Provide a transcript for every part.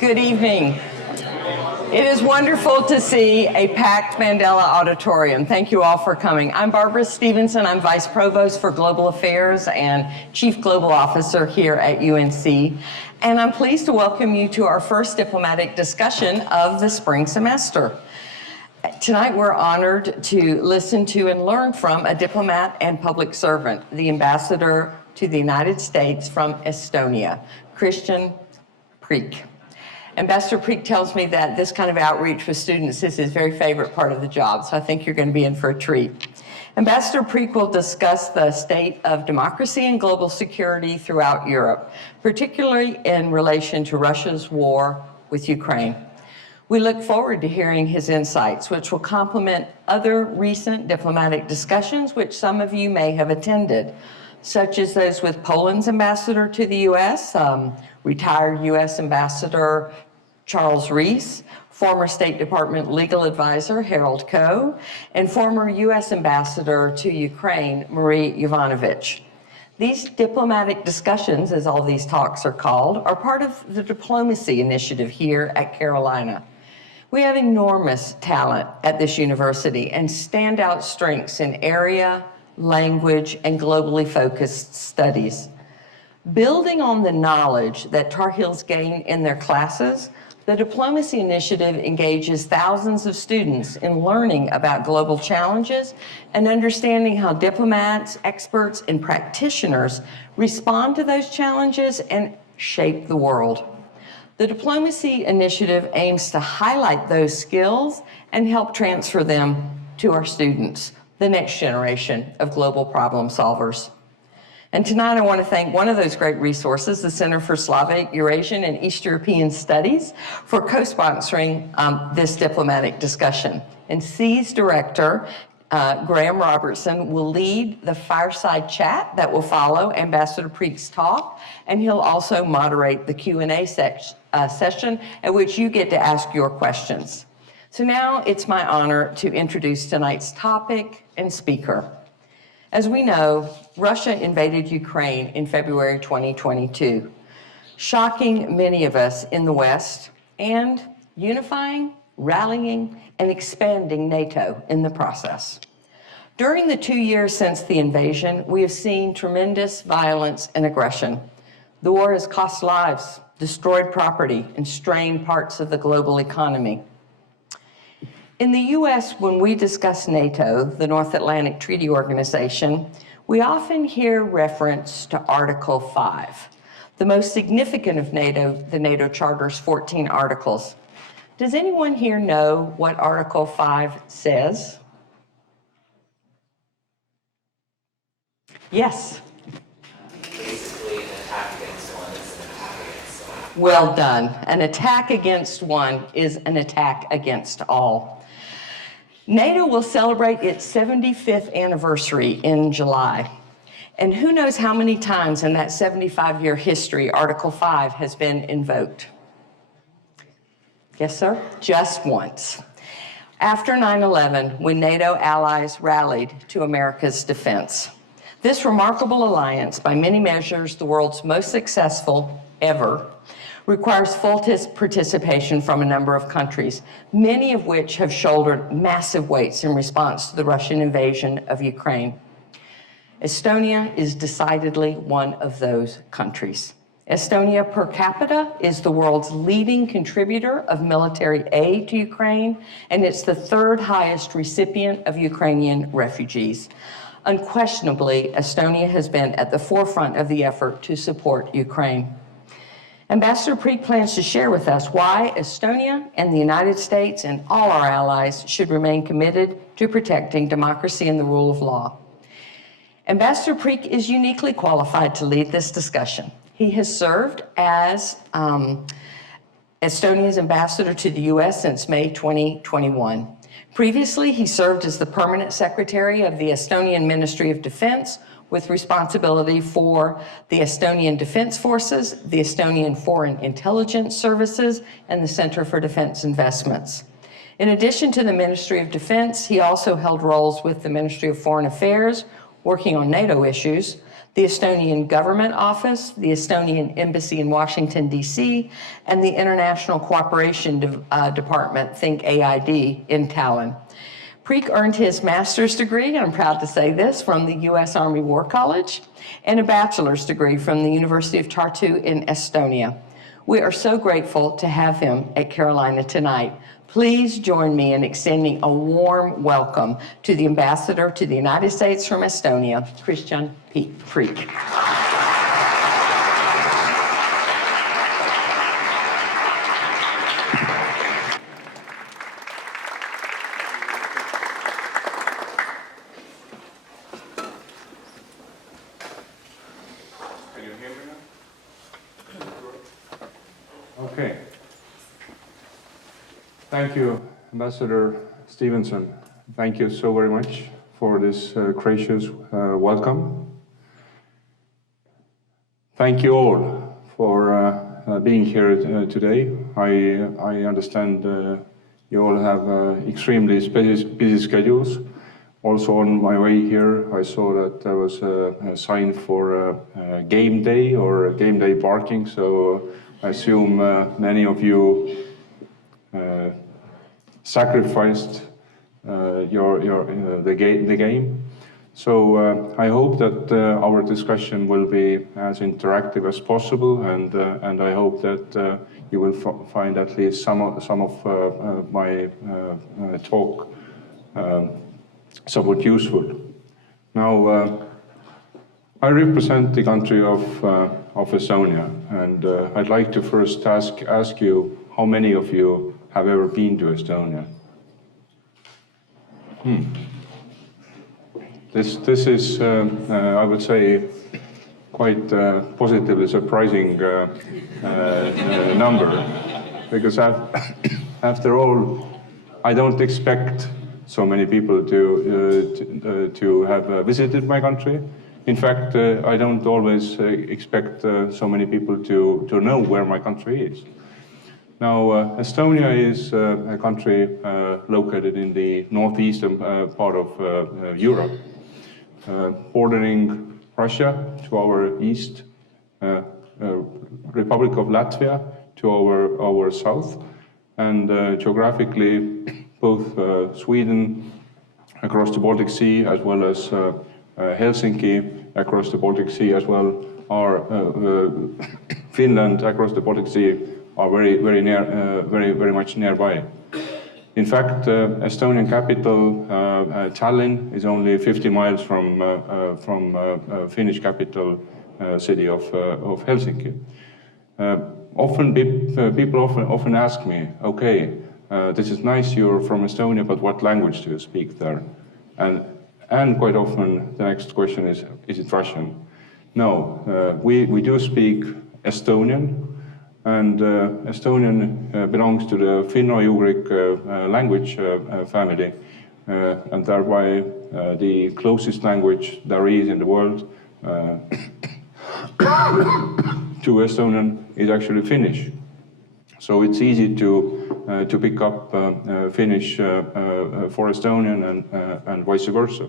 Good evening. It is wonderful to see a packed Mandela Auditorium. Thank you all for coming. I'm Barbara Stevenson. I'm Vice Provost for Global Affairs and Chief Global Officer here at UNC. And I'm pleased to welcome you to our first diplomatic discussion of the spring semester. Tonight, we're honored to listen to and learn from a diplomat and public servant, the Ambassador to the United States from Estonia, Christian Preek. Ambassador Preek tells me that this kind of outreach with students is his very favorite part of the job, so I think you're going to be in for a treat. Ambassador Preek will discuss the state of democracy and global security throughout Europe, particularly in relation to Russia's war with Ukraine. We look forward to hearing his insights, which will complement other recent diplomatic discussions which some of you may have attended, such as those with Poland's ambassador to the U.S., retired U.S. Ambassador Charles Rees, former State Department legal advisor Harold Koh, and former U.S. Ambassador to Ukraine, Marie Yovanovitch. These diplomatic discussions, as all these talks are called, are part of the diplomacy initiative here at Carolina. We have enormous talent at this university and standout strengths in area, language, and globally focused studies. Building on the knowledge that Tar Heels gain in their classes, the Diplomacy Initiative engages thousands of students in learning about global challenges and understanding how diplomats, experts, and practitioners respond to those challenges and shape the world. The Diplomacy Initiative aims to highlight those skills and help transfer them to our students, the next generation of global problem solvers. And tonight I want to thank one of those great resources, the Center for Slavic, Eurasian, and East European Studies, for co-sponsoring this diplomatic discussion. And SEA's director, Graham Robertson, will lead the fireside chat that will follow Ambassador Preek's talk, and he'll also moderate the Q&A session at which you get to ask your questions. So now it's my honor to introduce tonight's topic and speaker. As we know, Russia invaded Ukraine in February 2022, shocking many of us in the West and unifying, rallying, and expanding NATO in the process. During the 2 years since the invasion, we have seen tremendous violence and aggression. The war has cost lives, destroyed property, and strained parts of the global economy. In the U.S., when we discuss NATO, the North Atlantic Treaty Organization, we often hear reference to Article 5, the most significant of the NATO Charter's 14 articles. Does anyone here know what Article 5 says? Yes? Basically, an attack against one is an attack against all. Well done. An attack against one is an attack against all. NATO will celebrate its 75th anniversary in July. And who knows how many times in that 75-year history Article 5 has been invoked? Yes, sir? Just once. After 9/11, when NATO allies rallied to America's defense. This remarkable alliance, by many measures the world's most successful ever, requires full participation from a number of countries, many of which have shouldered massive weights in response to the Russian invasion of Ukraine. Estonia is decidedly one of those countries. Estonia per capita is the world's leading contributor of military aid to Ukraine, and it's the third highest recipient of Ukrainian refugees. Unquestionably, Estonia has been at the forefront of the effort to support Ukraine. Ambassador Preek plans to share with us why Estonia and the United States and all our allies should remain committed to protecting democracy and the rule of law. Ambassador Preek is uniquely qualified to lead this discussion. He has served as Estonia's ambassador to the U.S. since May 2021. Previously, he served as the permanent secretary of the Estonian Ministry of Defense, with responsibility for the Estonian Defense Forces, the Estonian Foreign Intelligence Services, and the Center for Defense Investments. In addition to the Ministry of Defense, he also held roles with the Ministry of Foreign Affairs, working on NATO issues, the Estonian Government Office, the Estonian Embassy in Washington, D.C., and the International Cooperation Department, think AID, in Tallinn. Preek earned his master's degree, and I'm proud to say this, from the U.S. Army War College, and a bachelor's degree from the University of Tartu in Estonia. We are so grateful to have him at Carolina tonight. Please join me in extending a warm welcome to the Ambassador to the United States from Estonia, Christian Preek. Can you hear me now? Okay. Thank you, Ambassador Stevenson. Thank you so very much for this gracious welcome. Thank you all for being here today. I understand you all have extremely busy schedules. Also on my way here, I saw that there was a sign for game day or game day parking, so I assume many of you sacrificed the game. So I hope that our discussion will be as interactive as possible, and I hope that you will find at least some of my talk somewhat useful. Now, I represent the country of Estonia, and I'd like to first ask you how many of you have ever been to Estonia? This is, I would say, quite positively surprising number, because after all, I don't expect so many people to have visited my country. In fact, I don't always expect so many people to know where my country is. Now, Estonia is a country located in the northeastern part of Europe, bordering Russia to our east, Republic of Latvia to our south, and geographically both Sweden across the Baltic Sea as well as Helsinki across the Baltic Sea as well, are Finland across the Baltic Sea are very much nearby. In fact, Estonian capital Tallinn is only 50 miles from Finnish capital city of Helsinki. People often ask me, okay, this is nice, you're from Estonia, but what language do you speak there? And quite often the next question is it Russian? No, we do speak Estonian, and Estonian belongs to the Finno-Ugric language family, and thereby the closest language there is in the world to Estonian is actually Finnish. So it's easy to pick up Finnish for Estonian and vice versa.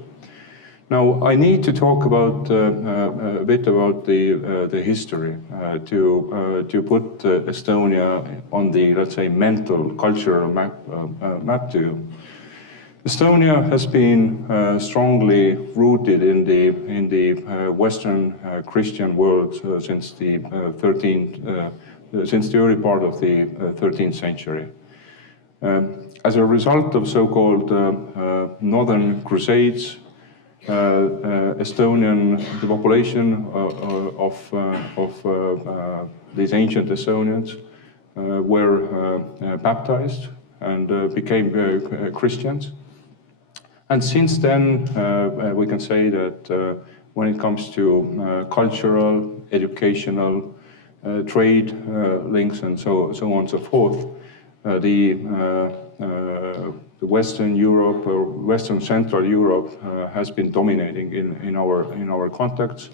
Now, I need to talk about a bit about the history to put Estonia on the, let's say, mental, cultural map to you. Estonia has been strongly rooted in the Western Christian world since the early part of the 13th century. As a result of so-called Northern Crusades, the population of these ancient Estonians were baptized and became Christians. And since then, we can say that when it comes to cultural, educational, trade links, and so on and so forth, the Western Europe or Western Central Europe has been dominating in our contacts,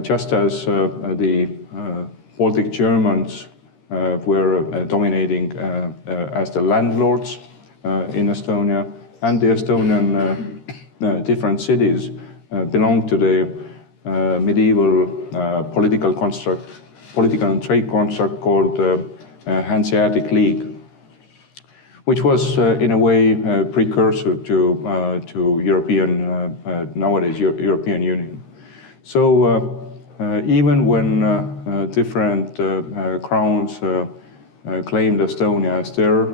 just as the Baltic Germans were dominating as the landlords in Estonia, and the Estonian different cities belong to the medieval political and trade construct called Hanseatic League, which was in a way a precursor to European nowadays European Union. So even when different crowns claimed Estonia as their,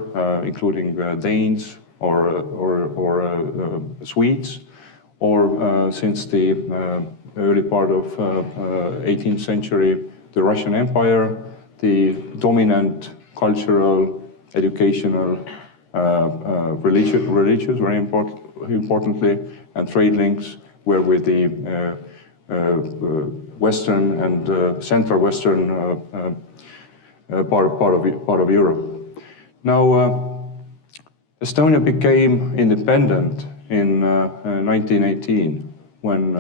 including Danes or Swedes, or since the early part of 18th century, the Russian Empire, the dominant cultural, educational, religious, very importantly, and trade links were with the Western and Central Western part of Europe. Now, Estonia became independent in 1918, when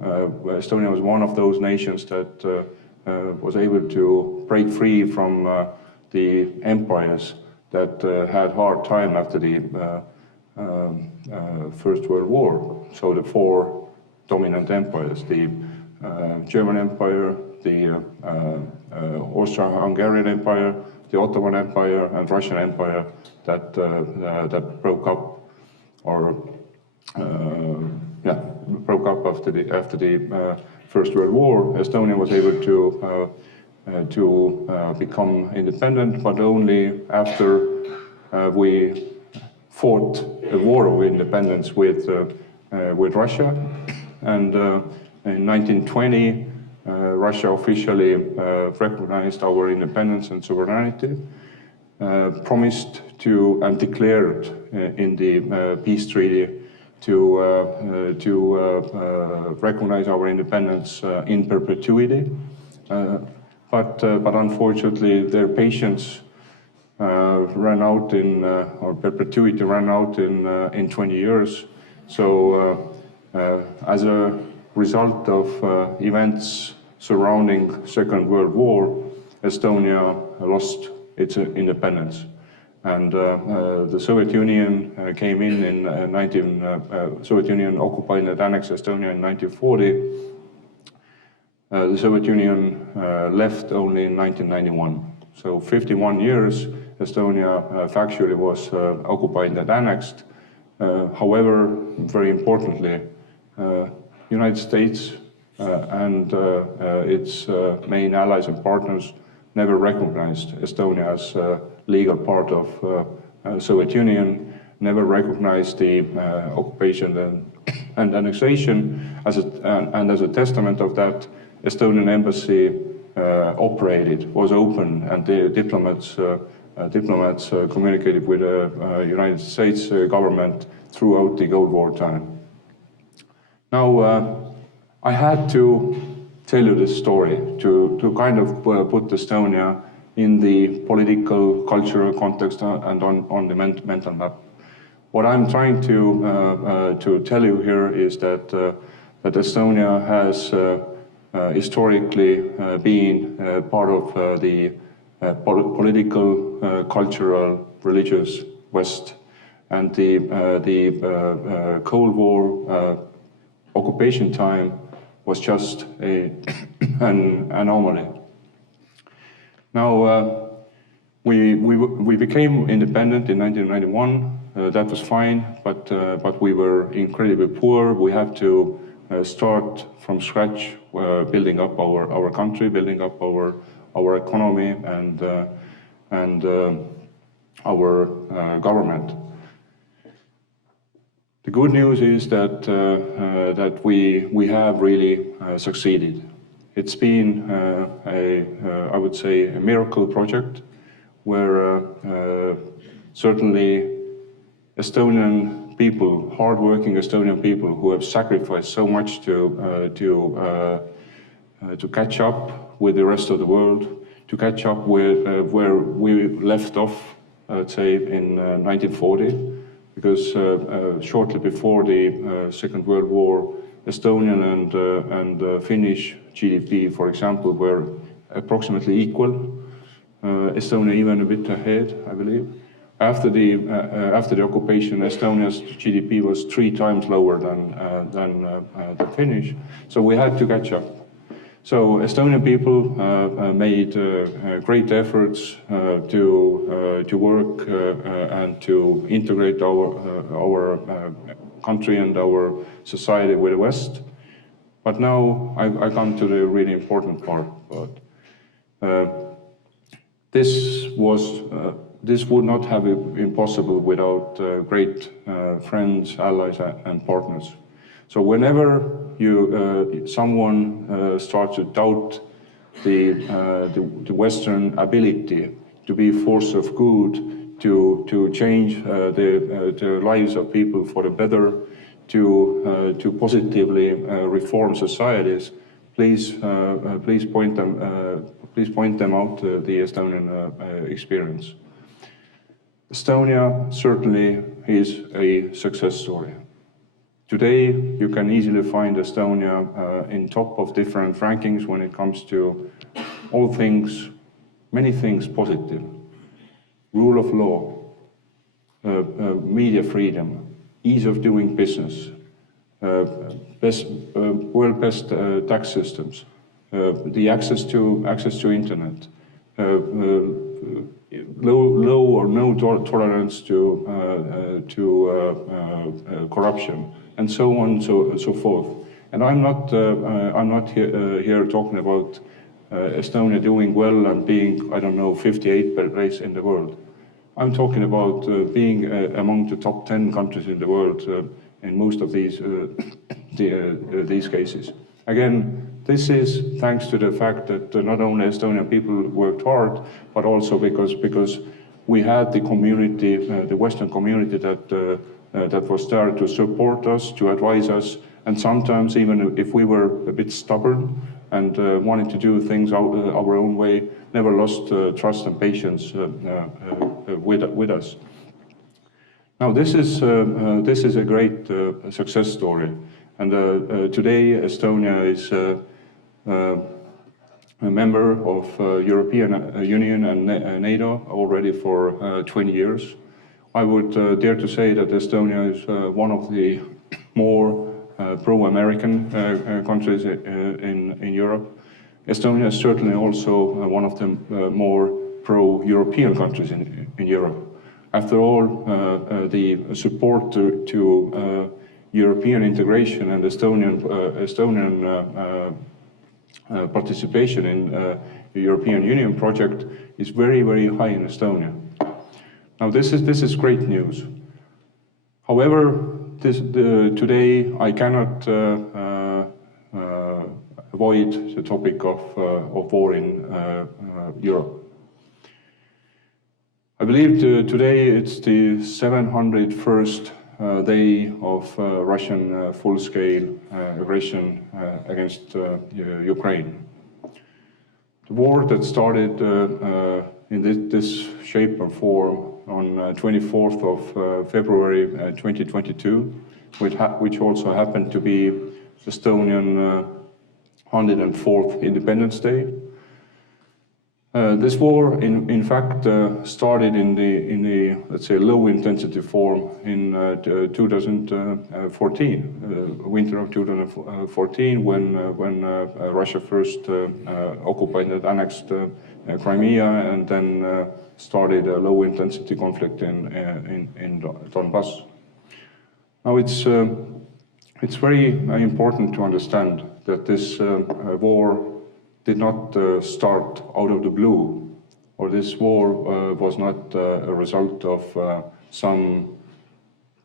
Estonia was one of those nations that was able to break free from the empires that had hard time after the First World War. So the four dominant empires, the German Empire, the Austro-Hungarian Empire, the Ottoman Empire, and Russian Empire that broke up, or broke up after the First World War. Estonia was able to become independent, but only after we fought a war of independence with Russia. And in 1920, Russia officially recognized our independence and sovereignty, promised to and declared in the peace treaty to recognize our independence in perpetuity. But unfortunately, their patience ran out or perpetuity ran out in 20 years. So as a result of events surrounding Second World War, Estonia lost its independence. And the Soviet Union came in Soviet Union occupied and annexed Estonia in 1940. The Soviet Union left only in 1991. So 51 years, Estonia factually was occupied and annexed. However, very importantly, United States and its main allies and partners never recognized Estonia as a legal part of Soviet Union, never recognized the occupation and annexation, as a testament of that, Estonian embassy operated, was open, and the diplomats communicated with the United States government throughout the Cold War time. Now, I had to tell you this story to kind of put Estonia in the political, cultural context and on the mental map. What I'm trying to tell you here is that Estonia has historically been part of the political, cultural, religious West, and the Cold War occupation time was just an anomaly. Now, we became independent in 1991. That was fine, but we were incredibly poor. We had to start from scratch, building up our country, building up our economy and our government. The good news is that we have really succeeded. It's been I would say, a miracle project where certainly Estonian people, hardworking Estonian people who have sacrificed so much to catch up with the rest of the world, to catch up with where we left off, let's say, in 1940. Because shortly before the Second World War, Estonian and Finnish GDP, for example, were approximately equal. Estonia even a bit ahead, I believe. After the occupation, Estonia's GDP was 3 times lower than the Finnish, so we had to catch up. So Estonian people made great efforts to work and to integrate our country and our society with the West. But now I come to the really important part. This would not have been possible without great friends, allies, and partners. So whenever someone starts to doubt the Western ability to be a force of good, to change the lives of people for the better, to positively reform societies, please point them out the Estonian experience. Estonia certainly is a success story. Today, you can easily find Estonia in top of different rankings when it comes to all things, many things positive. Rule of law, media freedom, ease of doing business, world best tax systems, the access to internet, low or no tolerance to corruption, and so on and so forth. And I'm not here talking about Estonia doing well and being, I don't know, 58th place in the world. I'm talking about being among the top 10 countries in the world in most of these cases. Again, this is thanks to the fact that not only Estonian people worked hard, but also because we had the community, the Western community that was there to support us, to advise us, and sometimes even if we were a bit stubborn and wanted to do things our own way, never lost trust and patience with us. Now this is a great success story, and today Estonia is a member of European Union and NATO already for 20 years. I would dare to say that Estonia is one of the more pro-American countries in Europe. Estonia is certainly also one of the more pro-European countries in Europe. After all, the support to European integration and Estonian participation in the European Union project is very, very high in Estonia. Now this is great news. However, today I cannot avoid the topic of war in Europe. I believe today it's the 701st day of Russian full-scale aggression against Ukraine. The war that started in this shape and form on 24th of February 2022, which also happened to be Estonian 104th Independence Day. This war, in fact, started in the let's say low intensity form in 2014, winter of 2014, when Russia first occupied and annexed Crimea, and then started a low intensity conflict in Donbass. Now it's very important to understand that this war did not start out of the blue, or this war was not a result of some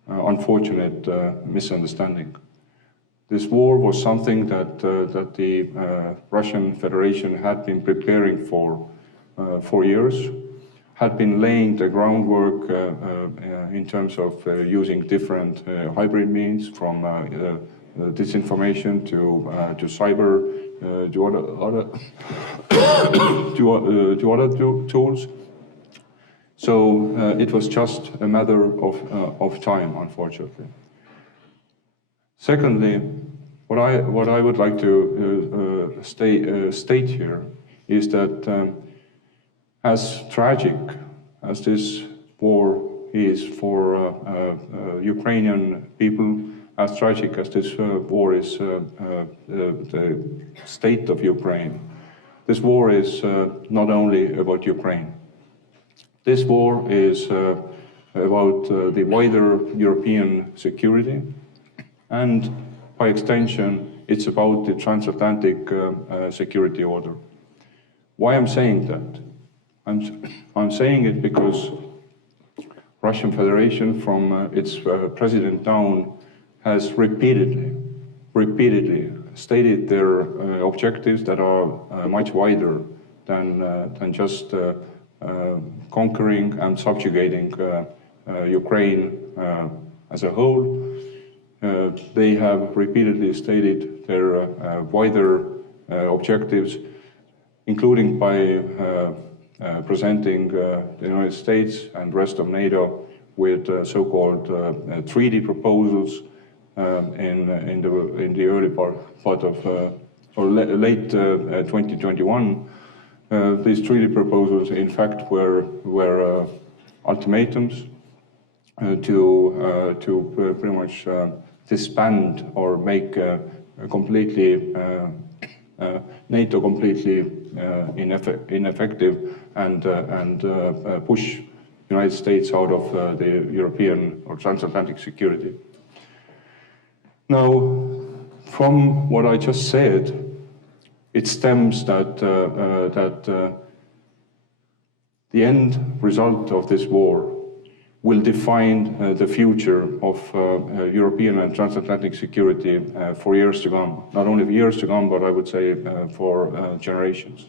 unfortunate misunderstanding. This war was something that the Russian Federation had been preparing for years, had been laying the groundwork in terms of using different hybrid means, from disinformation to cyber, to other tools. So it was just a matter of time, unfortunately. Secondly, what I would like to state here is that as tragic as this war is for Ukrainian people, as tragic as this war is, the state of Ukraine. This war is not only about Ukraine. This war is about the wider European security, and by extension, it's about the transatlantic security order. Why I'm saying that? I'm saying it because Russian Federation, from its president down, has repeatedly stated their objectives that are much wider than just conquering and subjugating Ukraine as a whole. They have repeatedly stated their wider objectives, including by presenting the United States and rest of NATO with so-called treaty proposals in the early part of or late 2021. These treaty proposals, in fact, were ultimatums to pretty much disband or make completely NATO completely ineffective and push the United States out of the European or transatlantic security. Now, from what I just said, it stems that the end result of this war will define the future of European and transatlantic security for years to come. Not only for years to come, but I would say for generations.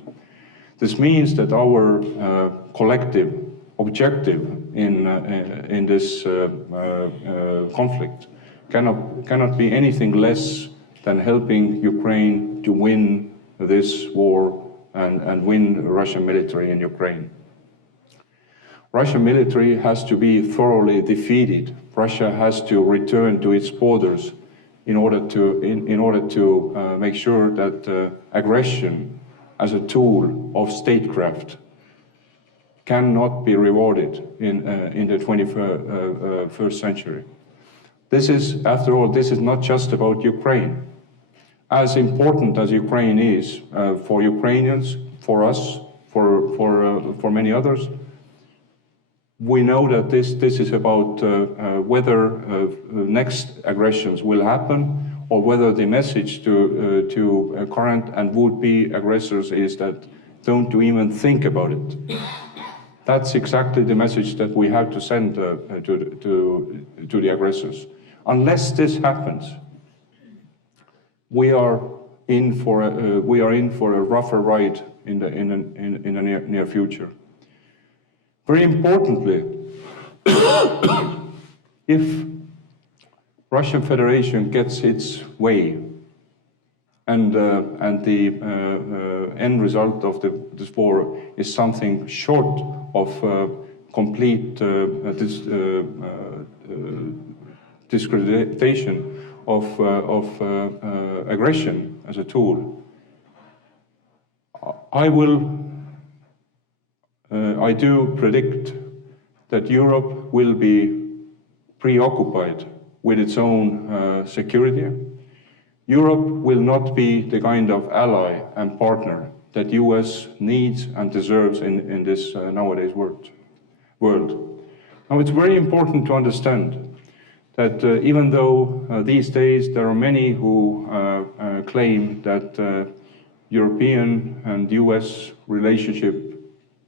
This means that our collective objective in this conflict cannot be anything less than helping Ukraine to win this war and win the Russian military in Ukraine. Russian military has to be thoroughly defeated. Russia has to return to its borders in order to make sure that aggression as a tool of statecraft cannot be rewarded in the 21st century. This is, after all, this is not just about Ukraine. As important as Ukraine is for Ukrainians, for us, for many others, we know that this is about whether next aggressions will happen, or whether the message to current and would-be aggressors is that don't even think about it. That's exactly the message that we have to send to the aggressors. Unless this happens, we are in for a rougher ride in the near future. Very importantly, if Russian Federation gets its way, and the end result of this war is something short of complete discreditation of aggression as a tool, I do predict that Europe will be preoccupied with its own security. Europe will not be the kind of ally and partner that US needs and deserves in this nowadays world. Now, it's very important to understand that even though these days there are many who claim that European and US relationship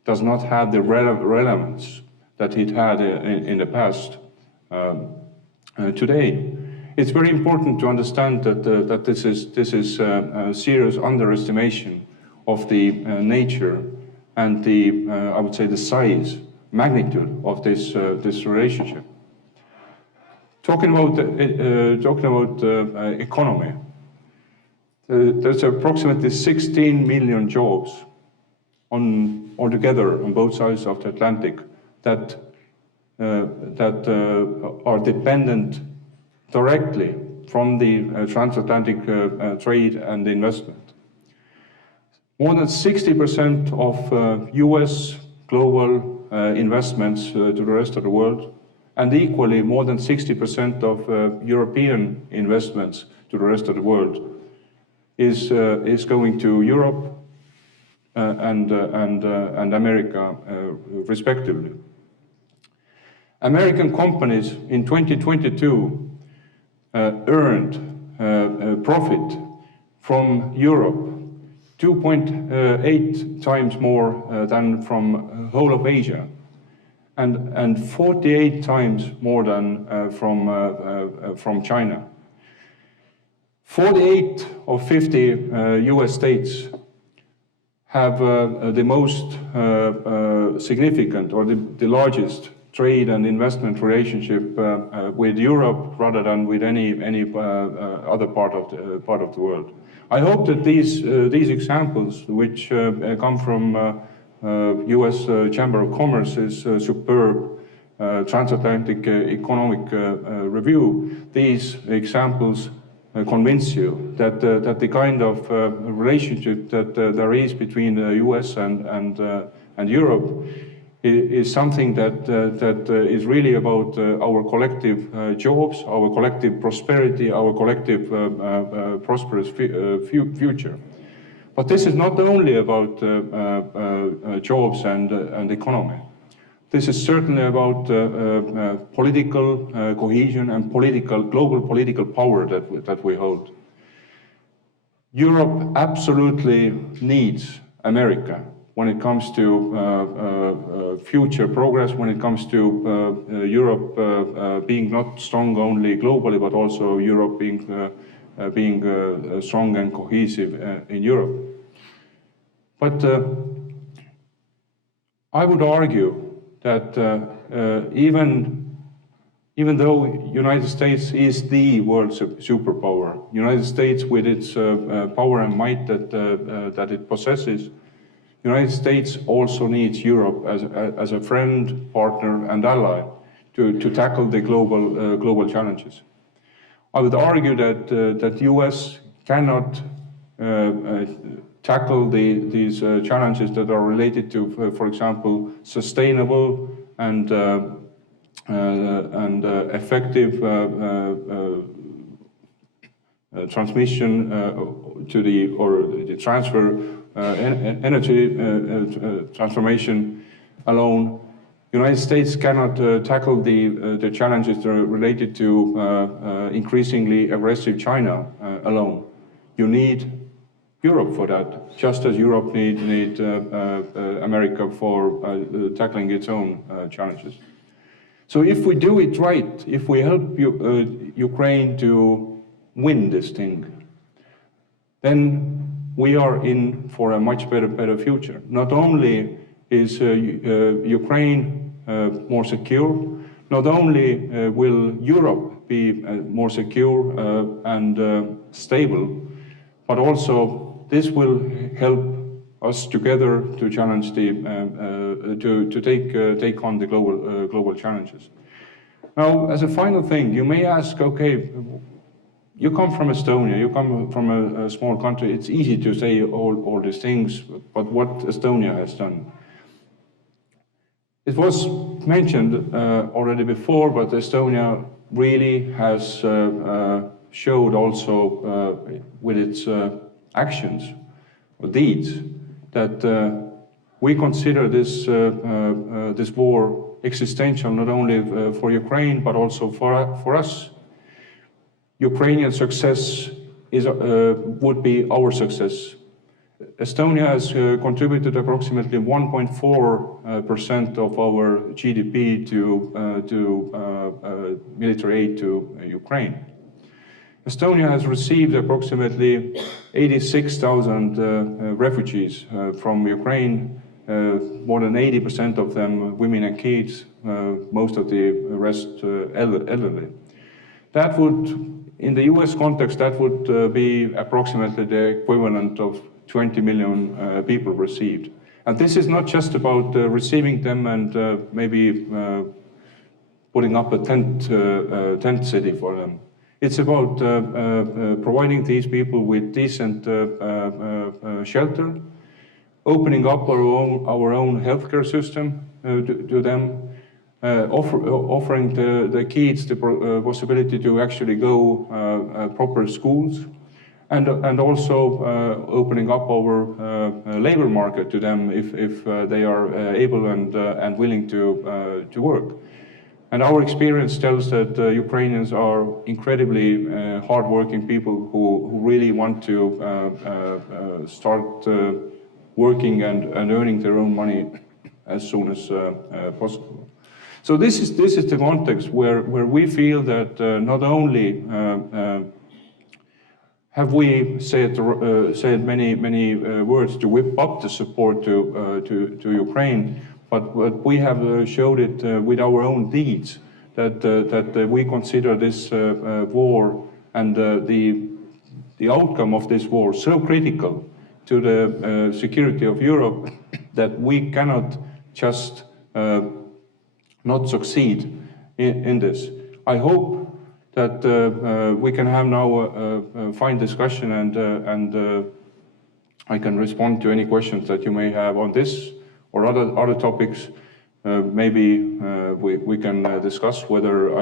does not have the relevance that it had in the past, today, it's very important to understand that this is a serious underestimation of the nature and the I would say the size, magnitude of this relationship. Talking about economy, there's approximately 16 million jobs altogether on both sides of the Atlantic that are dependent directly from the transatlantic trade and investment. More than 60% of US global investments to the rest of the world And equally, more than 60% of European investments to the rest of the world is going to Europe and America, respectively. American companies in 2022 earned profit from Europe 2.8 times more than from whole of Asia, and 48 times more than from China. 48 of 50 US states have the most significant or the largest trade and investment relationship with Europe rather than with any other part of the world. I hope that these examples, which come from U.S. Chamber of Commerce's superb transatlantic economic review, these examples convince you that the kind of relationship that there is between the U.S. and Europe is something that is really about our collective jobs, our collective prosperity, our collective prosperous future. But this is not only about jobs and economy. This is certainly about political cohesion and global political power that we hold. Europe absolutely needs America when it comes to future progress, when it comes to Europe being not strong only globally, but also Europe being strong and cohesive in Europe. But I would argue that even though United States is the world superpower, United States with its power and might that it possesses, United States also needs Europe as a friend, partner, and ally to tackle the global challenges. I would argue that U.S. cannot tackle these challenges that are related to, for example, sustainable and effective transmission to the transfer energy transformation alone. United States cannot tackle the challenges that are related to increasingly aggressive China alone. You need Europe for that, just as Europe need America for tackling its own challenges. So if we do it right, if we help Ukraine to win this thing, then we are in for a much better future. Not only is Ukraine more secure, not only will Europe be more secure and stable, but also this will help us together to challenge to take on the global challenges. Now, as a final thing, you may ask, okay, you come from Estonia, you come from a small country. It's easy to say all these things, but what Estonia has done? It was mentioned already before, but Estonia really has showed also with its actions or deeds that we consider this war existential not only for Ukraine but also for us. Ukrainian success would be our success. Estonia has contributed approximately 1.4% of our GDP to military aid to Ukraine. Estonia has received approximately 86,000 refugees from Ukraine, more than 80% of them women and kids, most of the rest elderly. That would, in the US context, that would be approximately the equivalent of 20 million people received. And this is not just about receiving them and maybe putting up a tent city for them. It's about providing these people with decent shelter, opening up our own healthcare system to them, offering the kids the possibility to actually go proper schools, and also opening up our labor market to them if they are able and willing to work. And our experience tells that Ukrainians are incredibly hardworking people who really want to start working and earning their own money as soon as possible. So this is the context where we feel that not only have we said many words to whip up the support to Ukraine, but we have showed it with our own deeds that we consider this war and the outcome of this war so critical to the security of Europe that we cannot just not succeed in this. I hope that we can have now a fine discussion and I can respond to any questions that you may have on this or other topics. Maybe we can discuss whether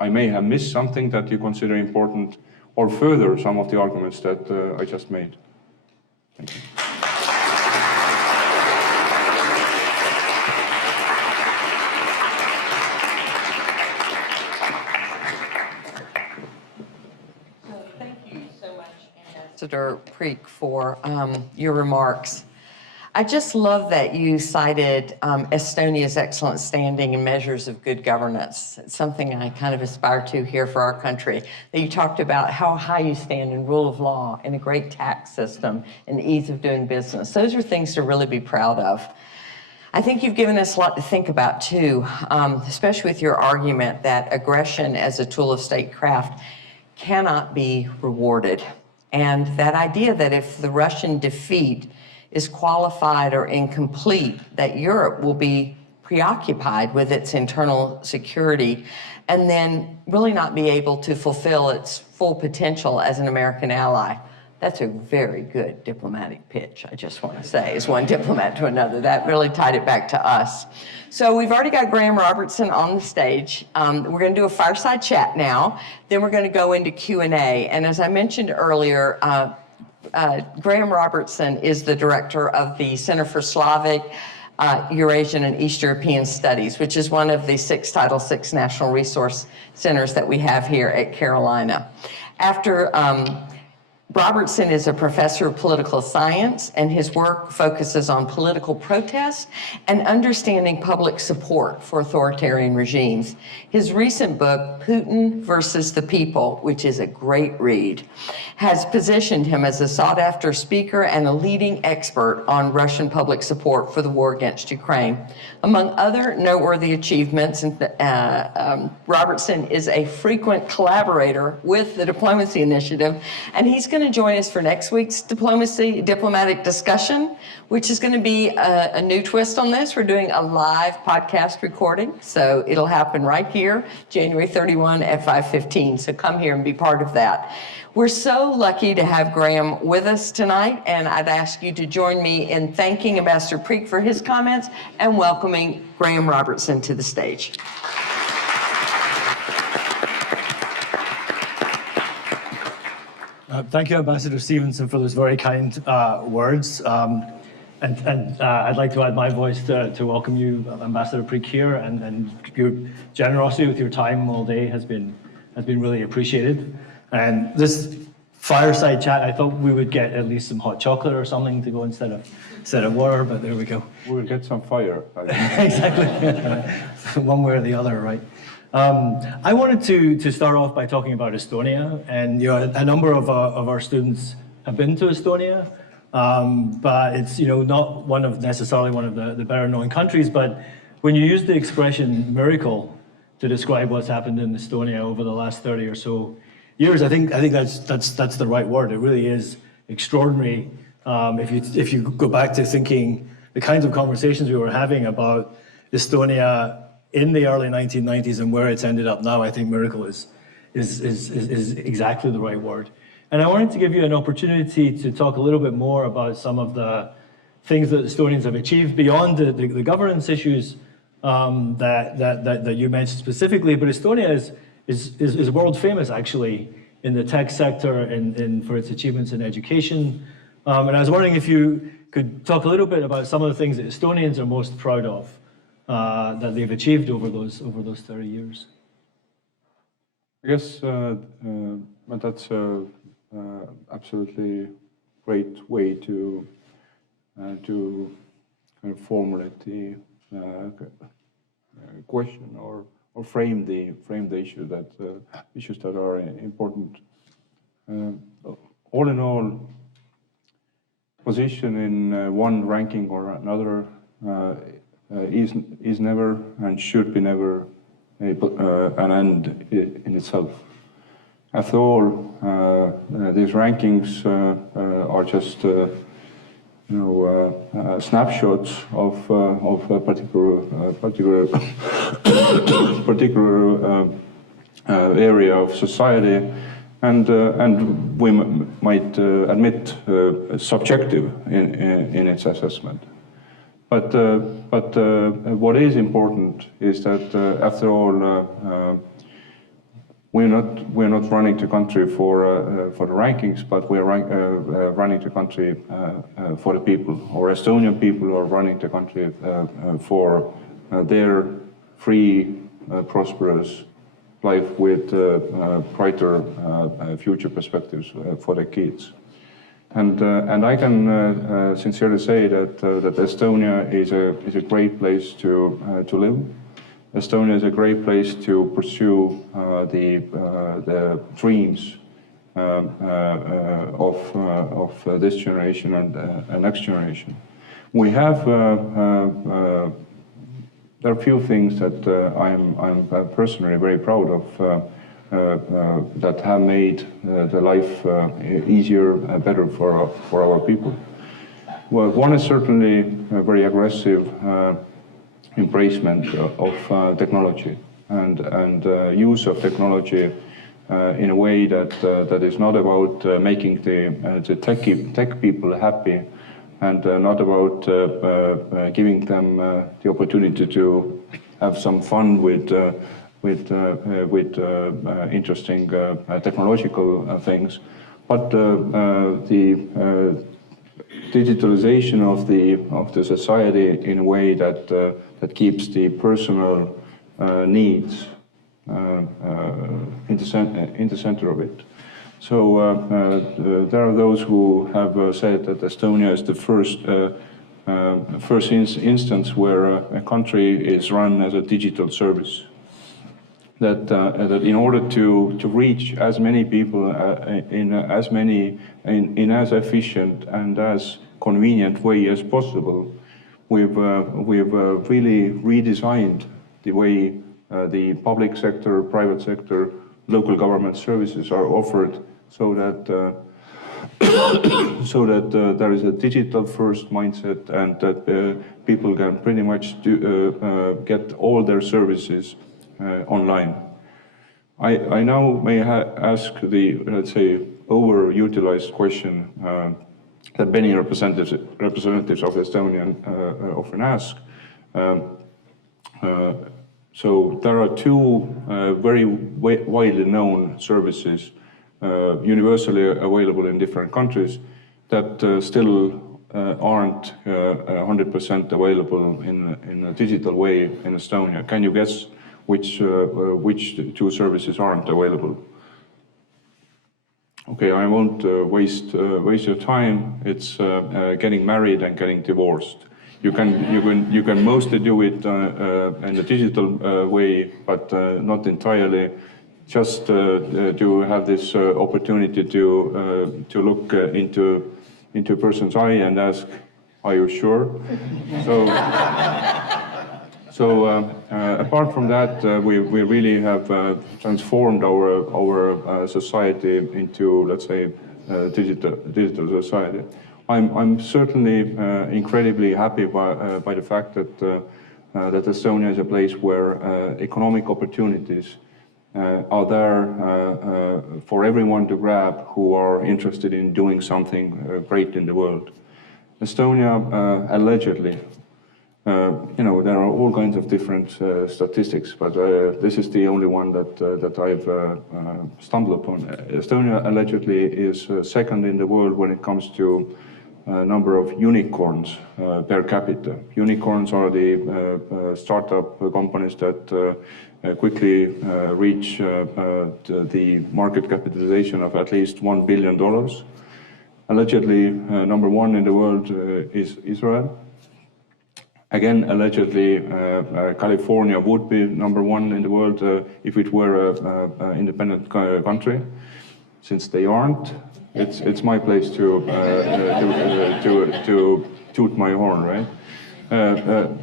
I may have missed something that you consider important, or further some of the arguments that I just made. Thank you. Ambassador Preek, for your remarks. I just love that you cited Estonia's excellent standing and measures of good governance. It's something I kind of aspire to here for our country. That you talked about how high you stand in rule of law, in a great tax system, and ease of doing business. Those are things to really be proud of. I think you've given us a lot to think about too, especially with your argument that aggression as a tool of statecraft cannot be rewarded. And that idea that if the Russian defeat is qualified or incomplete, that Europe will be preoccupied with its internal security and then really not be able to fulfill its full potential as an American ally. That's a very good diplomatic pitch, I just want to say, as one diplomat to another. That really tied it back to us. So we've already got Graham Robertson on the stage. We're going to do a fireside chat now. Then we're going to go into Q&A. And as I mentioned earlier, Graham Robertson is the director of the Center for Slavic, Eurasian, and East European Studies, which is one of the 6 Title VI National Resource Centers that we have here at Carolina. Robertson is a professor of political science, and his work focuses on political protest and understanding public support for authoritarian regimes. His recent book, Putin versus the People, which is a great read, has positioned him as a sought-after speaker and a leading expert on Russian public support for the war against Ukraine. Among other noteworthy achievements, Robertson is a frequent collaborator with the Diplomacy Initiative, and he's going to join us for next week's diplomatic discussion, which is going to be a new twist on this. We're doing a live podcast recording, so it'll happen right here, January 31 at 5:15. So come here and be part of that. We're so lucky to have Graham with us tonight, and I'd ask you to join me in thanking Ambassador Preek for his comments and welcoming Graham Robertson to the stage. Thank you, Ambassador Stevenson, for those very kind words. I'd like to add my voice to welcome you, Ambassador Preek, here, and your generosity with your time all day has been really appreciated. And this fireside chat, I thought we would get at least some hot chocolate or something to go instead of water, but there we go. We'll get some fire. Exactly. One way or the other, right? I wanted to start off by talking about Estonia, and a number of our students have been to Estonia, but it's not necessarily one of the better known countries. But when you use the expression miracle to describe what's happened in Estonia over the last 30 or so years, I think that's the right word. It really is extraordinary. If you go back to thinking the kinds of conversations we were having about Estonia in the early 1990s and where it's ended up now, I think miracle is exactly the right word. And I wanted to give you an opportunity to talk a little bit more about some of the things that Estonians have achieved beyond the governance issues that you mentioned specifically, but Estonia is world famous actually in the tech sector and for its achievements in education. And I was wondering if you could talk a little bit about some of the things that Estonians are most proud of that they've achieved over those 30 years. I guess that's absolutely great way to kind of formulate the question or frame the issues that are important. All in all, position in one ranking or another is never and should be never an end in itself. After all, these rankings are just snapshots of a particular area of society, and we might admit subjective in its assessment. But what is important is that after all, we're not running the country for the rankings, but we're running the country for the people. Or Estonian people are running the country for their free, prosperous life with brighter future perspectives for their kids. And I can sincerely say that Estonia is a great place to live. Estonia is a great place to pursue the dreams of this generation and next generation. We have there are a few things that I'm personally very proud of that have made the life easier and better for our people. Well, one is certainly a very aggressive embracement of technology and use of technology in a way that is not about making the tech people happy and not about giving them the opportunity to have some fun with interesting technological things, but the digitalization of the society in a way that keeps the personal needs in the center of it. So there are those who have said that Estonia is the first instance where a country is run as a digital service. That in order to reach as many people in as efficient and as convenient way as possible, we've really redesigned the way the public sector, private sector, local government services are offered, so that there is a digital first mindset and that people can pretty much get all their services online. I now may ask the, let's say, overutilized question that many representatives of Estonian often ask. So there are two very widely known services, universally available in different countries, that still aren't 100% available in a digital way in Estonia. Can you guess which two services aren't available? Okay, I won't waste your time. It's getting married and getting divorced. You can mostly do it in a digital way, but not entirely. Just to have this opportunity to look into a person's eye and ask, "Are you sure?" So apart from that, we really have transformed our society into, let's say, digital society. I'm certainly incredibly happy by the fact that Estonia is a place where economic opportunities are there for everyone to grab who are interested in doing something great in the world. Estonia allegedly there are all kinds of different statistics, but this is the only one that I've stumbled upon. Estonia allegedly is second in the world when it comes to number of unicorns per capita. Unicorns are the startup companies that quickly reach the market capitalization of at least $1 billion. Allegedly, number one in the world is Israel. Again, allegedly, California would be number one in the world if it were an independent country. Since they aren't, it's my place to toot my horn, right?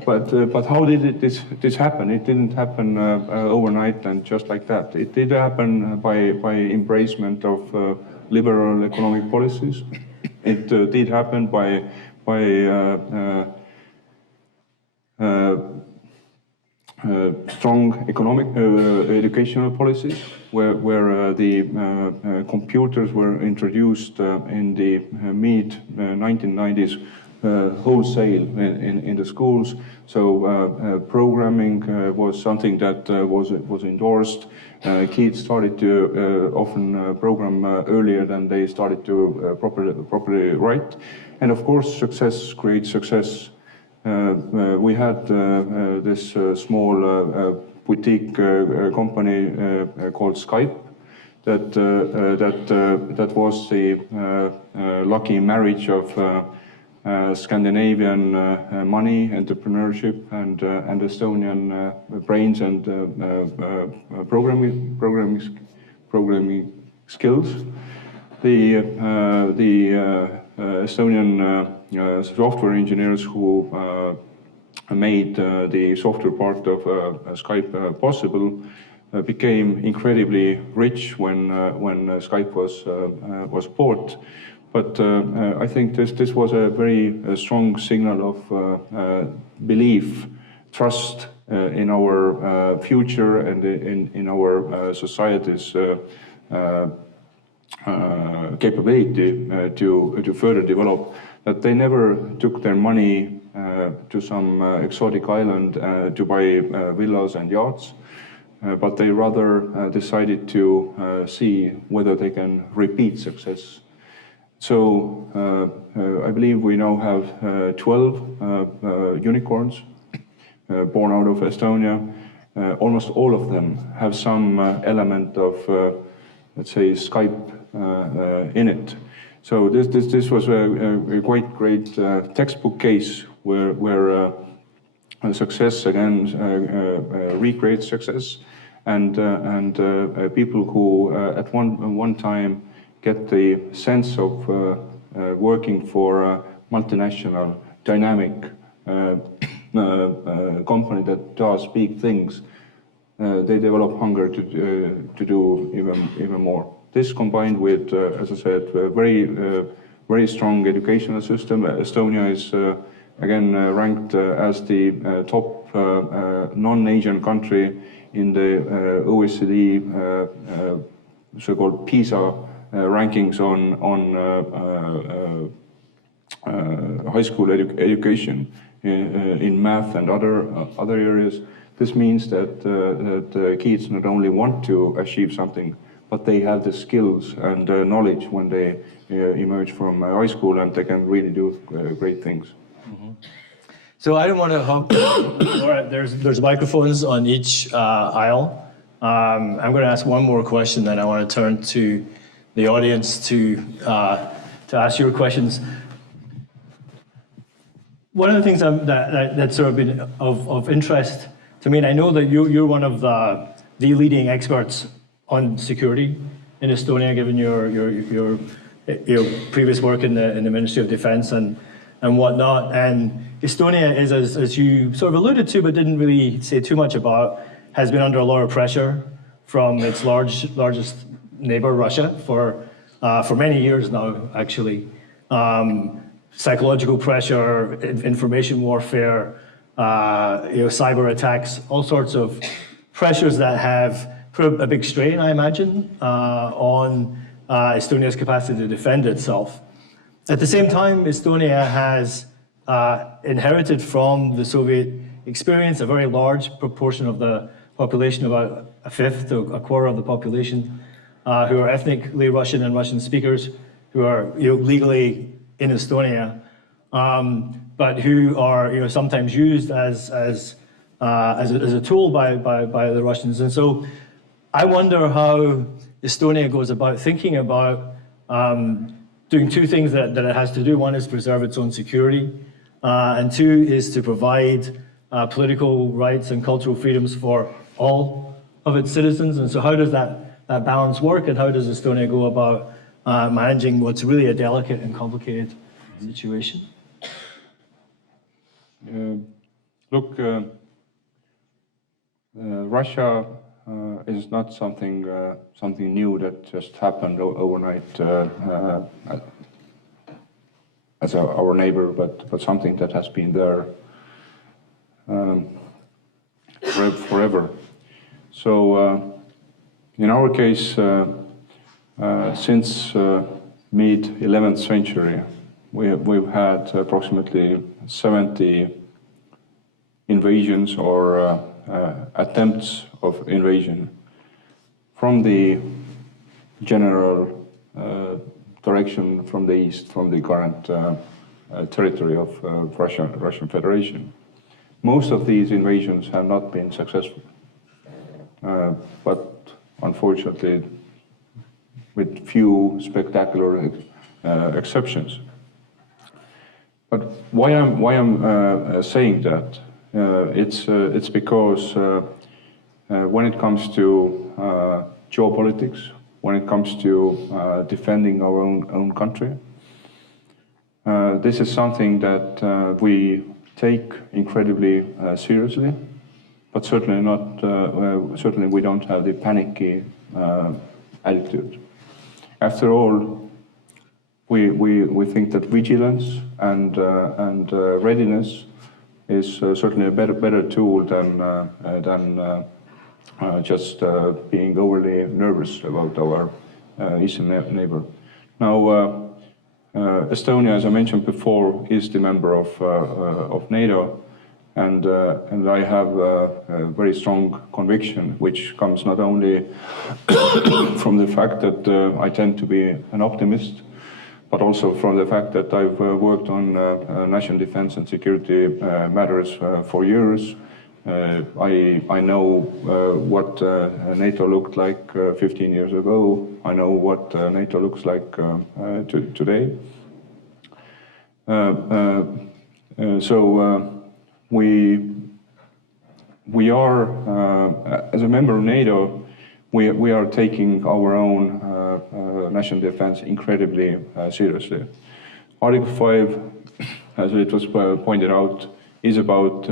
But how did this happen? It didn't happen overnight and just like that. It did happen by embracement of liberal economic policies. It did happen by strong economic educational policies, where the computers were introduced in the mid-1990s wholesale in the schools. So programming was something that was endorsed. Kids started to often program earlier than they started to properly write. And of course, success creates success. We had this small boutique company called Skype that was the lucky marriage of Scandinavian money, entrepreneurship, and Estonian brains and programming skills. The Estonian software engineers who made the software part of Skype possible became incredibly rich when Skype was bought. But I think this was a very strong signal of belief, trust in our future and in our society's capability to further develop, that they never took their money to some exotic island to buy villas and yachts, but they rather decided to see whether they can repeat success. So I believe we now have 12 unicorns born out of Estonia. Almost all of them have some element of, let's say, Skype in it. So this was a quite great textbook case where success again recreates success, and people who at one time get the sense of working for a multinational, dynamic company that does big things. They develop hunger to do even more. This combined with, as I said, a very strong educational system. Estonia is again ranked as the top non-Asian country in the OECD so-called PISA rankings on high school education in math and other areas. This means that kids not only want to achieve something, but they have the skills and knowledge when they emerge from high school, and they can really do great things. Mm-hmm. So I don't want to hop. There's microphones on each aisle. I'm going to ask one more question, then I want to turn to the audience to ask your questions. One of the things that's sort of been of interest to me, and I know that you're one of the leading experts on security in Estonia, given your previous work in the Ministry of Defense and whatnot. And Estonia is, as you sort of alluded to, but didn't really say too much about, has been under a lot of pressure from its largest neighbor, Russia, for many years now, actually. Psychological pressure, information warfare, cyber attacks, all sorts of pressures that have put a big strain, I imagine, on Estonia's capacity to defend itself. At the same time, Estonia has inherited from the Soviet experience a very large proportion of the population, about a fifth to a quarter of the population, who are ethnically Russian and Russian speakers, who are legally in Estonia, but who are sometimes used as a tool by the Russians. And so I wonder how Estonia goes about thinking about doing two things that it has to do. One is preserve its own security, and two is to provide political rights and cultural freedoms for all of its citizens. And so how does that balance work, and how does Estonia go about managing what's really a delicate and complicated situation? Look, Russia is not something new that just happened overnight as our neighbor, but something that has been there forever. So in our case, since mid-11th century, we've had approximately 70 invasions or attempts of invasion from the general direction from the east, from the current territory of Russian Federation. Most of these invasions have not been successful, but unfortunately, with few spectacular exceptions. But why I'm saying that? It's because when it comes to geopolitics, when it comes to defending our own country, this is something that we take incredibly seriously, but certainly not. Certainly, we don't have the panicky attitude. After all, we think that vigilance and readiness is certainly a better tool than just being overly nervous about our eastern neighbor. Now, Estonia, as I mentioned before, is the member of NATO, and I have a very strong conviction, which comes not only from the fact that I tend to be an optimist, but also from the fact that I've worked on national defense and security matters for years. I know what NATO looked like 15 years ago. I know what NATO looks like today. So we are, as a member of NATO, we are taking our own national defense incredibly seriously. Article 5, as it was pointed out, is about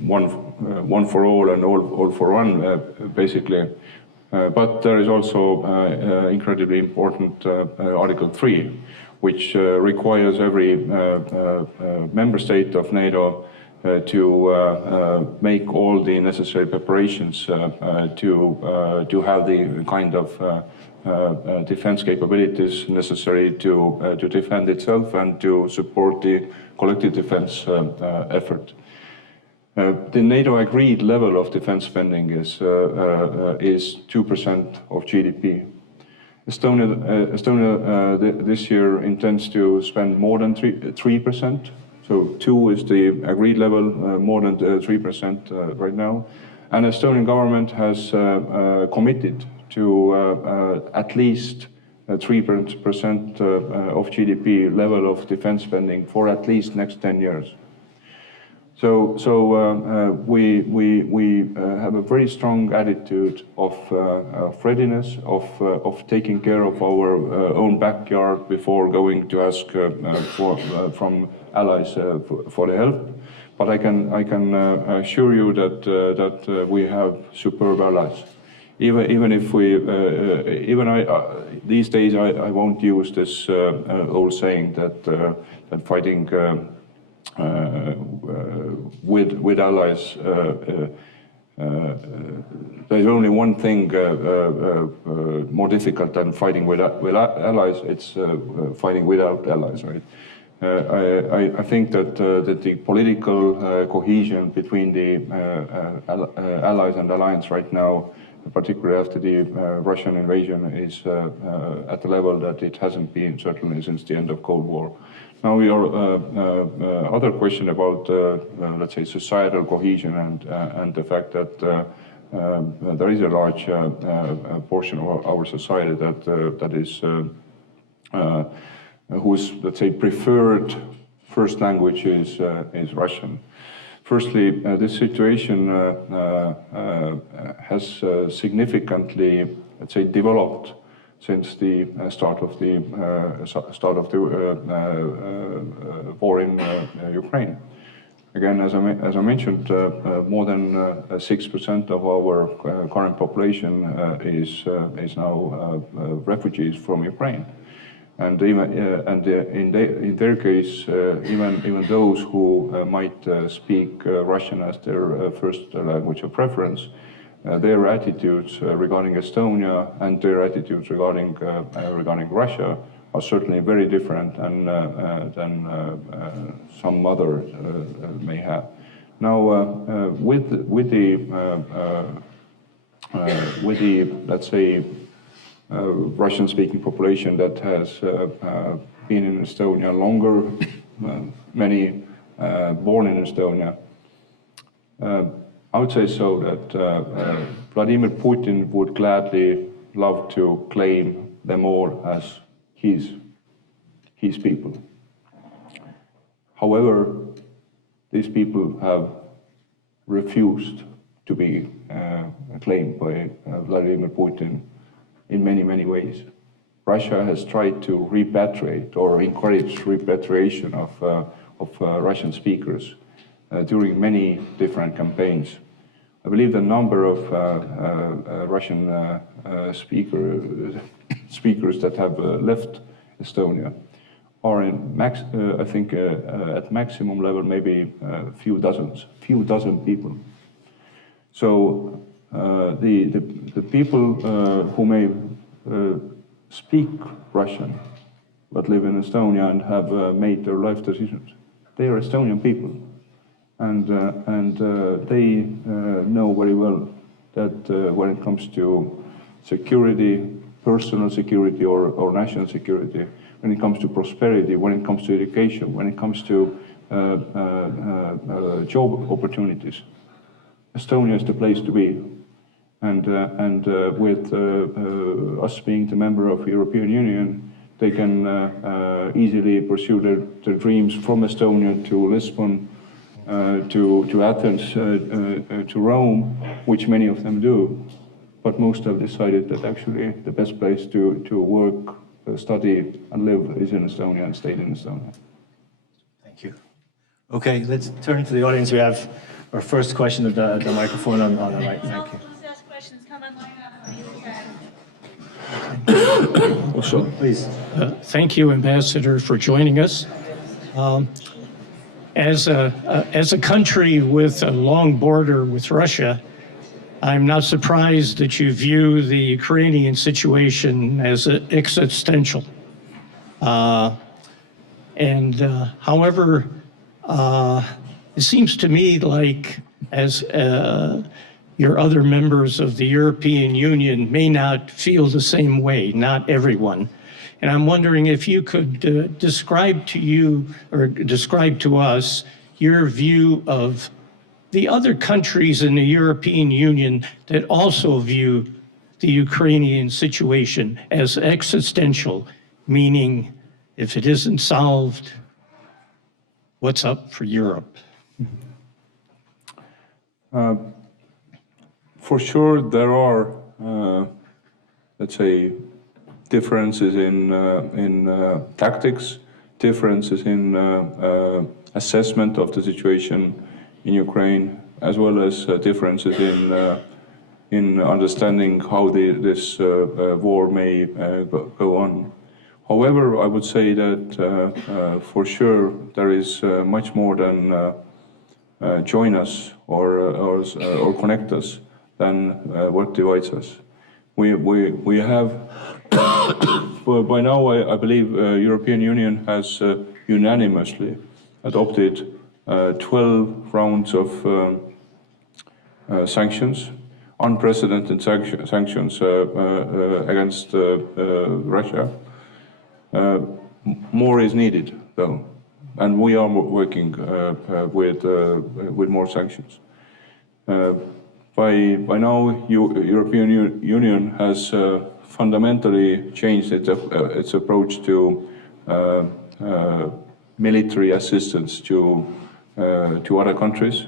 one for all and all for one, basically. But there is also incredibly important Article 3, which requires every member state of NATO to make all the necessary preparations to have the kind of defense capabilities necessary to defend itself and to support the collective defense effort. The NATO agreed level of defense spending is 2% of GDP. Estonia this year intends to spend more than 3%. So 2 is the agreed level, more than 3% right now. And the Estonian government has committed to at least 3% of GDP level of defense spending for at least next 10 years. So we have a very strong attitude of readiness, of taking care of our own backyard before going to ask from allies for the help. But I can assure you that we have superb allies. Even if these days I won't use this old saying that fighting with allies there's only one thing more difficult than fighting with allies. It's fighting without allies, right? I think that the political cohesion between the allies and alliance right now, particularly after the Russian invasion, is at the level that it hasn't been certainly since the end of Cold War. Now your other question about let's say societal cohesion and the fact that there is a large portion of our society that is whose, let's say, preferred first language is Russian. Firstly, this situation has significantly, let's say, developed since the start of the war in Ukraine. Again, as I mentioned, more than 6% of our current population is now refugees from Ukraine. And even in their case, even those who might speak Russian as their first language of preference, their attitudes regarding Estonia and their attitudes regarding Russia are certainly very different than some others may have. Now, with the let's say Russian-speaking population that has been in Estonia longer, many born in Estonia, I would say so that Vladimir Putin would gladly love to claim them all as his people. However, these people have refused to be claimed by Vladimir Putin in many, many ways. Russia has tried to repatriate or encourage repatriation of Russian speakers during many different campaigns. I believe the number of Russian speakers that have left Estonia are in I think at maximum level maybe a few dozen people. So the people who may speak Russian but live in Estonia and have made their life decisions, they are Estonian people, and they know very well that when it comes to security, personal security or national security, when it comes to prosperity, when it comes to education, when it comes to job opportunities, Estonia is the place to be. And with us being the member of the European Union, they can easily pursue their dreams from Estonia to Lisbon, to Athens, to Rome, which many of them do. But most have decided that actually the best place to work, study, and live is in Estonia and stay in Estonia. Thank you. Okay, let's turn to the audience. We have our first question at the microphone on the right. Thank you. Questions come and line up on either side. Please. Thank you, Ambassador, for joining us. As a country with a long border with Russia, I'm not surprised that you view the Ukrainian situation as existential. However, it seems to me like as your other members of the European Union may not feel the same way, not everyone. And I'm wondering if you could describe to us your view of the other countries in the European Union that also view the Ukrainian situation as existential, meaning if it isn't solved, what's up for Europe? For sure, there are, let's say, differences in tactics, differences in assessment of the situation in Ukraine, as well as differences in understanding how this war may go on. However, I would say that for sure there is much more than join us or connect us. than what divides us. We have, by now I believe European Union has unanimously adopted 12 rounds of sanctions, unprecedented sanctions against Russia. More is needed, though, and we are working with more sanctions. By now, European Union has fundamentally changed its approach to military assistance to other countries,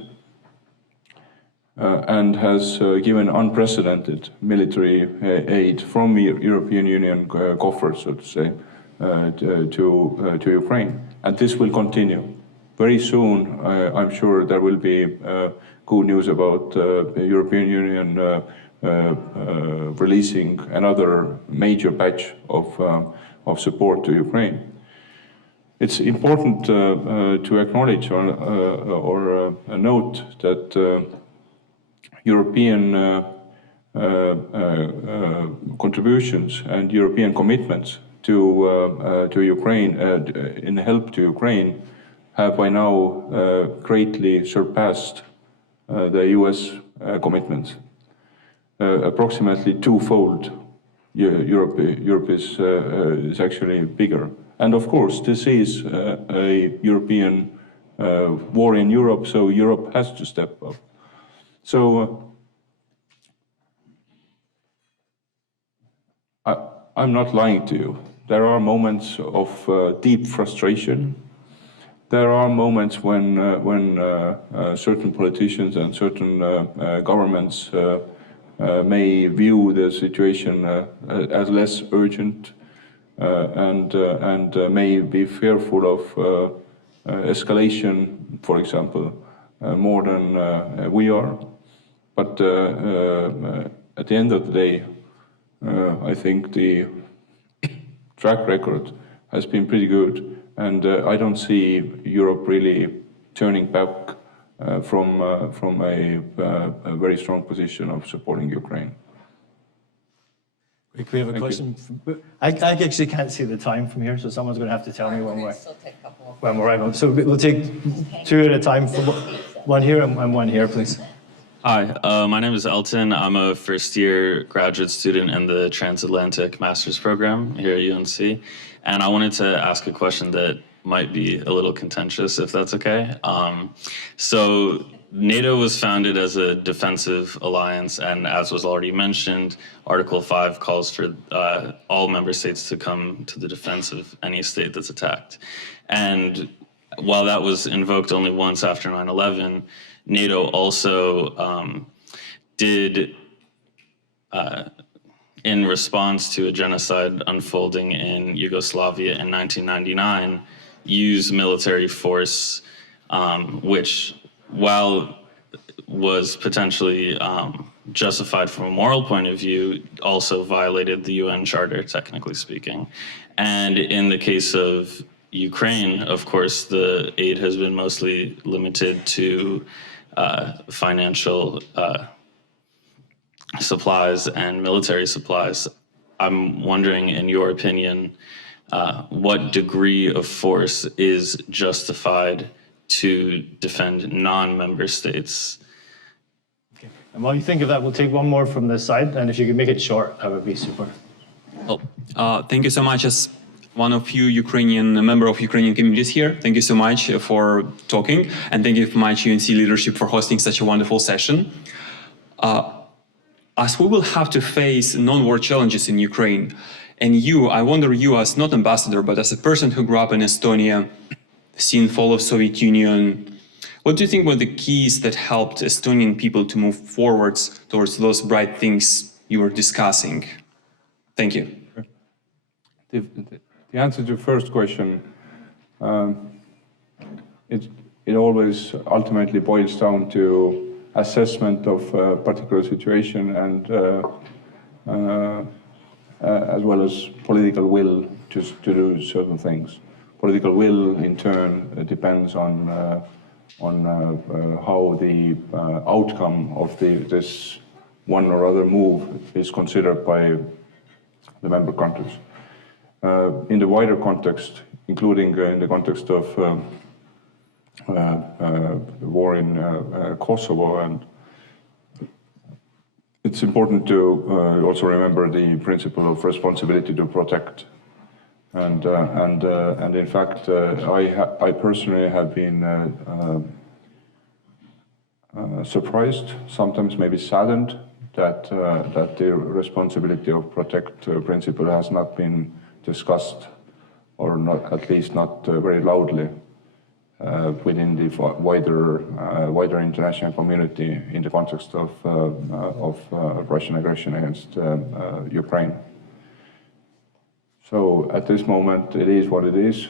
and has given unprecedented military aid from European Union coffers, so to say, to Ukraine. And this will continue. Very soon, I'm sure there will be good news about the European Union releasing another major batch of support to Ukraine. It's important to acknowledge or note that European contributions and European commitments to Ukraine in help to Ukraine have by now greatly surpassed the US commitments. Approximately twofold. Europe is actually bigger. And of course, this is a European war in Europe, so Europe has to step up. So I'm not lying to you. There are moments of deep frustration. There are moments when certain politicians and certain governments may view the situation as less urgent and may be fearful of escalation, for example, more than we are. But at the end of the day, I think the track record has been pretty good, and I don't see Europe really turning back from a very strong position of supporting Ukraine. We have a question. I actually can't see the time from here, so someone's going to have to tell me when we're right. So we'll take two at a time. One here and one here, please. Hi, my name is Elton. I'm a first-year graduate student in the Transatlantic Master's Program here at UNC, and I wanted to ask a question that might be a little contentious, if that's okay. So NATO was founded as a defensive alliance, and as was already mentioned, Article 5 calls for all member states to come to the defense of any state that's attacked. And while that was invoked only once after 9/11, NATO also did, in response to a genocide unfolding in Yugoslavia in 1999, use military force, which, while was potentially justified from a moral point of view, also violated the UN Charter, technically speaking. And in the case of Ukraine, of course, the aid has been mostly limited to financial supplies and military supplies. I'm wondering, in your opinion, what degree of force is justified to defend non-member states? Okay. And while you think of that, we'll take one more from this side, and if you could make it short, that would be super. Well, thank you so much. As one of you member of Ukrainian communities here, thank you so much for talking, and thank you so much UNC leadership for hosting such a wonderful session. As we will have to face non-war challenges in Ukraine, and I wonder you as not ambassador, but as a person who grew up in Estonia, seen fall of Soviet Union, what do you think were the keys that helped Estonian people to move forwards towards those bright things you were discussing? Thank you. The answer to the first question, it always ultimately boils down to assessment of a particular situation and as well as political will to do certain things. Political will, in turn, depends on how the outcome of this one or other move is considered by the member countries. In the wider context, including in the context of the war in Kosovo, and it's important to also remember the principle of responsibility to protect. And in fact, I personally have been surprised, sometimes maybe saddened, that the responsibility of protect principle has not been discussed, or not, at least not very loudly, within the wider international community in the context of Russian aggression against Ukraine. So at this moment, it is what it is.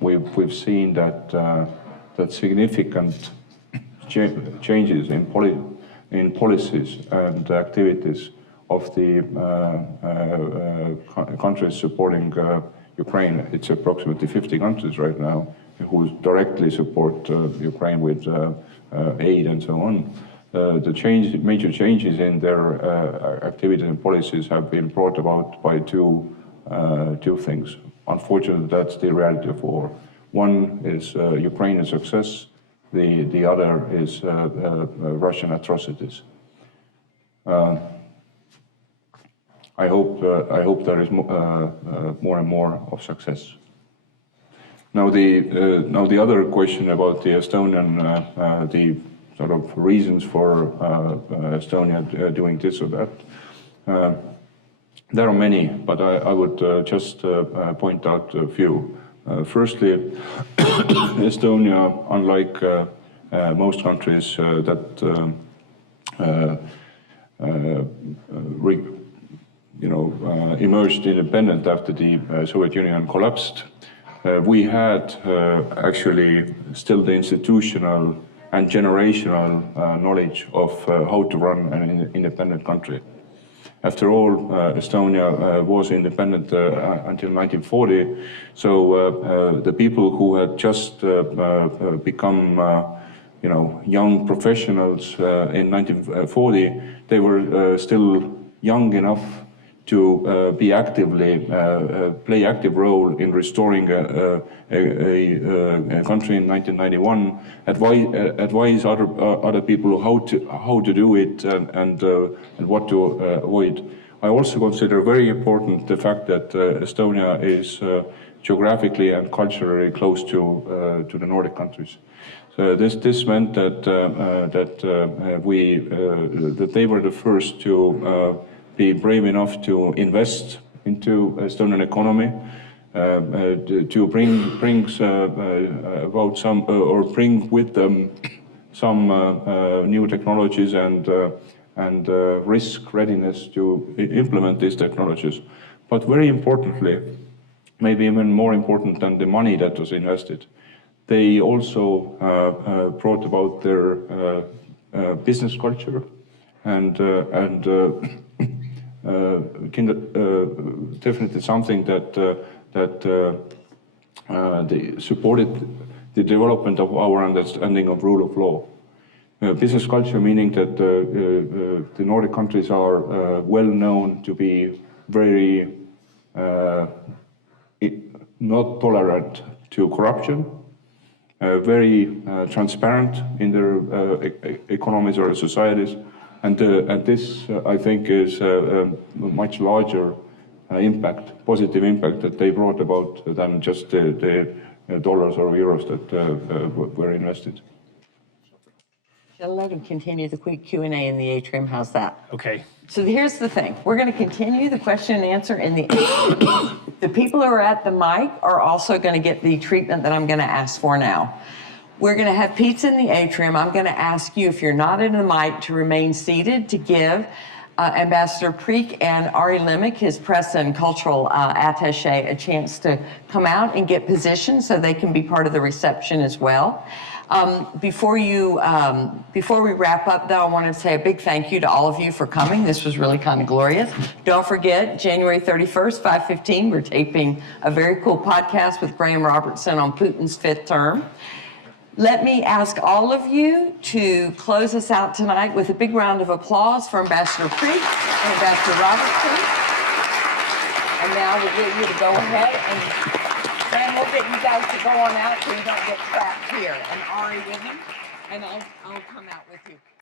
We've seen that significant changes in policies and activities of the countries supporting Ukraine. It's approximately 50 countries right now who directly support Ukraine with aid and so on. The major changes in their activities and policies have been brought about by two things. Unfortunately, that's the reality of war. One is Ukrainian success. The other is Russian atrocities. I hope there is more and more of success. Now the other question about the Estonian, the sort of reasons for Estonia doing this or that. There are many, but I would just point out a few. Firstly, Estonia, unlike most countries that emerged independent after the Soviet Union collapsed, we had actually still the institutional and generational knowledge of how to run an independent country. After all, Estonia was independent until 1940, so the people who had just become young professionals in 1940, they were still young enough to be actively play active role in restoring a country in 1991, advise other people how to do it and what to avoid. I also consider very important the fact that Estonia is geographically and culturally close to the Nordic countries. So this meant that they were the first to be brave enough to invest into Estonian economy, to bring with them some new technologies and risk readiness to implement these technologies. But very importantly, maybe even more important than the money that was invested, they also brought about their business culture and definitely something that they supported the development of our understanding of rule of law. Business culture meaning that the Nordic countries are well known to be very not tolerant to corruption, very transparent in their economies or societies. And this, I think, is a much larger impact, positive impact that they brought about than just the dollars or euros that were invested. Shall I let him continue the quick Q&A in the atrium? How's that? Okay. So here's the thing. We're going to continue the question and answer in the atrium. The people who are at the mic are also going to get the treatment that I'm going to ask for now. We're going to have pizza in the atrium. I'm going to ask you, if you're not in the mic, to remain seated to give Ambassador Preek and Ari Limik, his press and cultural attaché, a chance to come out and get positioned so they can be part of the reception as well. Before we wrap up, though, I wanted to say a big thank you to all of you for coming. This was really kind of glorious. Don't forget, January 31st, 5:15, we're taping a very cool podcast with Graham Robertson on Putin's fifth term. Let me ask all of you to close us out tonight with a big round of applause for Ambassador Preet and Ambassador Robertson. And now we'll get you to go ahead and Fran, we'll get you guys to go on out so you don't get trapped here. And Ari with him, and I'll come out with you.